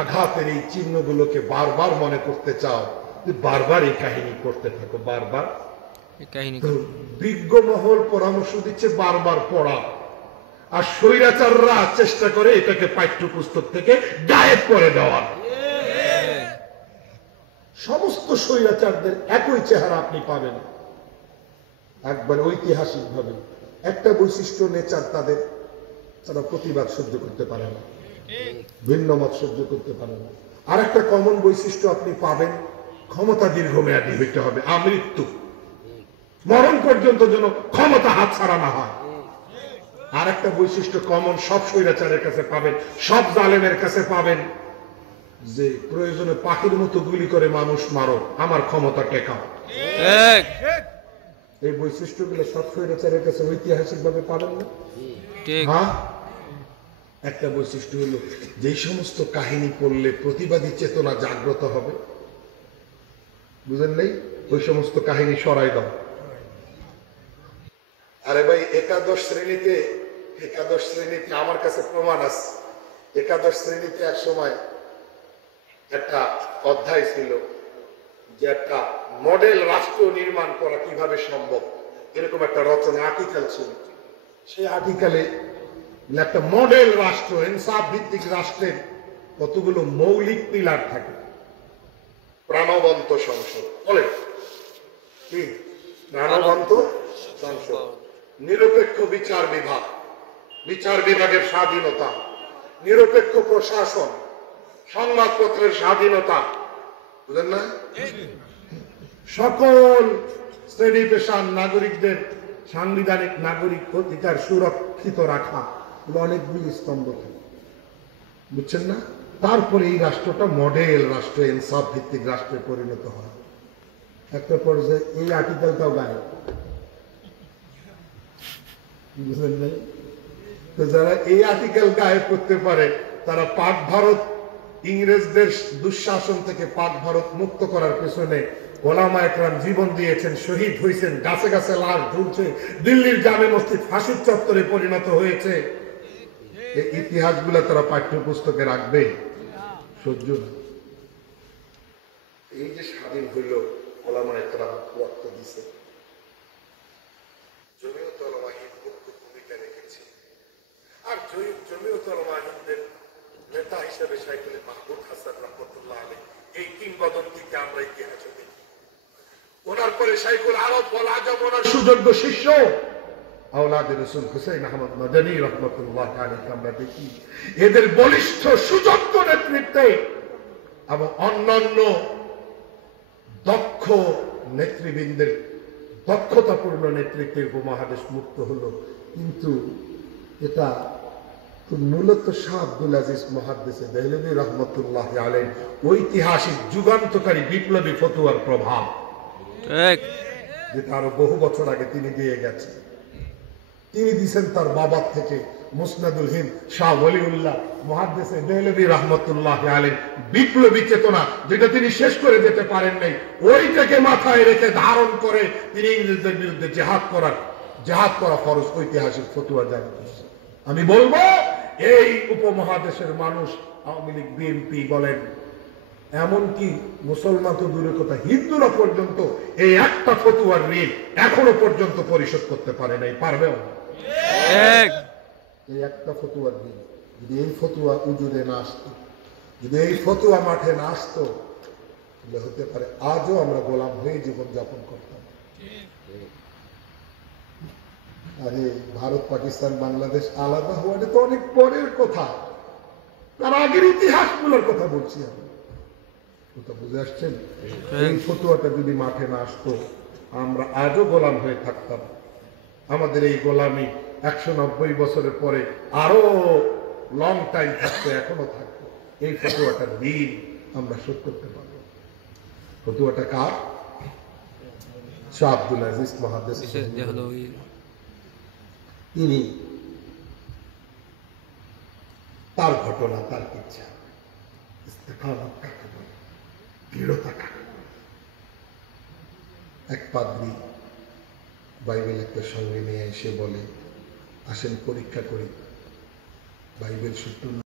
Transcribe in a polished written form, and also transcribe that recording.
আঘাতের এই চিহ্নগুলোকে বারবার মনে করতে চাও, বারবার এই কাহিনী করতে থাকো, বারবার বিজ্ঞ মহল পরামর্শ দিচ্ছে বারবার পড়া, আর স্বৈরাচাররা চেষ্টা করে এটাকে পাঠ্যপুস্তক থেকে গায়েব করে দেওয়ার। সমস্ত স্বৈরাচারদের একই চেহারা আপনি পাবেন একবার ঐতিহাসিক ভাবে। একটা বৈশিষ্ট্য নেচার তাদের, তারা প্রতিবাদ সহ্য করতে পারে না, ভিন্ন মত সহ্য করতে পারে না। আর একটা কমন বৈশিষ্ট্য আপনি পাবেন, ক্ষমতা দীর্ঘমেয়াদী হইতে হবে, আমৃত্যু, মরণ পর্যন্ত যেন ক্ষমতা হাতছাড়া না হয়। আর একটা বৈশিষ্ট্য কমন সব স্বৈরাচারের কাছে পাবেন, সব জালেমের কাছে পাবেন, যে প্রয়োজনে পাখির মতো গুলি করে মানুষ মারো, আমার ক্ষমতা টেকাও। এই বৈশিষ্ট্যগুলো সব স্বৈরাচারের কাছে ঐতিহাসিক ভাবে পাবেন না। হ্যাঁ, একটা বৈশিষ্ট্য হলো যেই সমস্ত কাহিনী পড়লে প্রতিবাদী চেতনা জাগ্রত হবে, বুঝেন নাই, ওই সমস্ত কাহিনী সরাই দাও। আরে ভাই, একাদশ শ্রেণীতে আমার কাছে প্রমাণ আছে। একাদশ শ্রেণীতে এক সময় একটা অধ্যায় ছিল যে একটা মডেল রাষ্ট্র নির্মাণ করা কিভাবে সম্ভব, এরকম একটা রচনা আর্টিকেল ছিল। সেই আর্টিকেলে একটা মডেল রাষ্ট্র, ইনসাফ ভিত্তিক রাষ্ট্রের কতগুলো মৌলিক পিলার থাকে। প্রাণবন্ত সংসদ, বলে কি প্রাণবন্ত সংসদ, নিরপেক্ষ বিচার বিভাগ, বিচার বিভাগের স্বাধীনতা, নিরপেক্ষ প্রশাসন, সংবাদপত্রের স্বাধীনতা, বুঝলেন না, সকল শ্রেণী পেশার নাগরিকদের সাংবিধানিক নাগরিক অধিকার সুরক্ষিত রাখা, অনেকগুলি স্তম্ভ থাকে, বুঝছেন না। তারপরে এই রাষ্ট্রটা মডেল রাষ্ট্র, ইনসাফ ভিত্তিক রাষ্ট্রে পরিণত হয়। একটা পর্যায়ে এই আর্টিকেলটাও গায়ে, বুঝলেন নাই। তো যারা এই আর্টিকেল গায়েব করতে পারে, তারা পাক ভারত, ইংরেজদের দুঃশাসন থেকে পাক ভারত মুক্ত করার পেছনে ওলামা একরাম জীবন দিয়েছেন, শহীদ হয়েছেন, গাছে গাছে লাশ ঝুলছে, দিল্লির জামে মসজিদ ফাঁসির চত্বরে পরিণত হয়েছে। এই ইতিহাসগুলো তারা পাঠ্যপুস্তকে রাখবে, সহ্য না। এই যে স্বাধীন হইল, ওলামা একরাম রক্ত দিছে, জমিয়ত উলামা হিন্দ মুখ্য ভূমিকা রেখেছে। আর জমিয়ত উলামা হিন্দের নেতা হিসেবে শাইখুল মাহমুদ হাসান রহমতুল্লাহ আলাইহি, এই কিংবদন্তিকে আমরা ইতিহাসে দেখি। ওনার পরে শাইখুল আরব ওয়াল আজম, ওনার সুযোগ্য শিষ্য আওলাদে রাসূল হুসাইন আহমদ মাদানী রহমতুল্লাহ আলাইহি আমরা দেখি। এদের বলিষ্ঠ সুযোগ্য নেতৃত্বে এবং অন্যান্য দক্ষ নেতৃবৃন্দের দক্ষতাপূর্ণ নেতৃত্বে উপমহাদেশ মুক্ত হলো। কিন্তু এটা মূলত শাহ আব্দুল আজিজ মুহাদ্দিসে দেহলভী রহমতুল্লাহ আলাইহি ঐতিহাসিক যুগান্তকারী বিপ্লবী ফতোয়ার প্রভাব, যেটা আরো বহু বছর আগে তিনি দিয়ে গেছেন। তিনি দিয়েছেন তার বাবার থেকে মুসনাদুল হিন্দ শাহ ওয়ালিউল্লাহ মুহাদ্দিসে দেহলভী রহমতুল্লাহ আলাইহি বিপ্লবী চেতনা, যেটা তিনি শেষ করে যেতে পারেন নাই, ওইটাকে মাথায় রেখে ধারণ করে তিনি ইংরেজদের বিরুদ্ধে জেহাদ করা ফরজ ঐতিহাসিক ফতোয়া জারি করেছেন। আমি বলবো, এই উপমহাদেশের মানুষ, আওয়ামী লীগ, বিএনপি বলেন, এমনকি মুসলমান তো দূরের কথা, হিন্দুরা পর্যন্ত এই একটা ফতোয়ার ঋণ এখনো পর্যন্ত পরিশোধ করতে পারে নাই, পারবেও না। এই একটা ফতোয়ার ঋণ, যদি এই ফতোয়া উজুরে না আসতো, যদি এই ফতোয়া মাঠে না আসতো, তাহলে হতে পারে আজও আমরা গোলাম হয়ে জীবন যাপন করতাম। আরে ভারত, পাকিস্তান, বাংলাদেশ আলাদা হওয়াটা তো অনেক পরের কথা, তার আগের ইতিহাসগুলোর কথা বলছি আমি। কথা বুঝে আসছেন? এই ফতোয়াটা যদি মাঠে না আসতো, আমরা আজও গোলাম হয়ে থাকতাম। আমাদের এই গোলামি 190 বছরের পরে আরো লং টাইম থাকতো, এখনো থাকতো। এই ফতোয়াটার ঋণ আমরা শোধ করতে পারবো। ফতোয়াটা কার? শাহ আব্দুল আজিজ মুহাদ্দিস দেহলভী। তিনি তার ঘটনা, তার ইচ্ছা, ইস্তেকামত কাকে বলে, দৃঢ়তা কাকে বলে। এক পাদ্রী বাইবেল একটা সঙ্গে নিয়ে এসে বলে, আসেন পরীক্ষা করি বাইবেল সত্য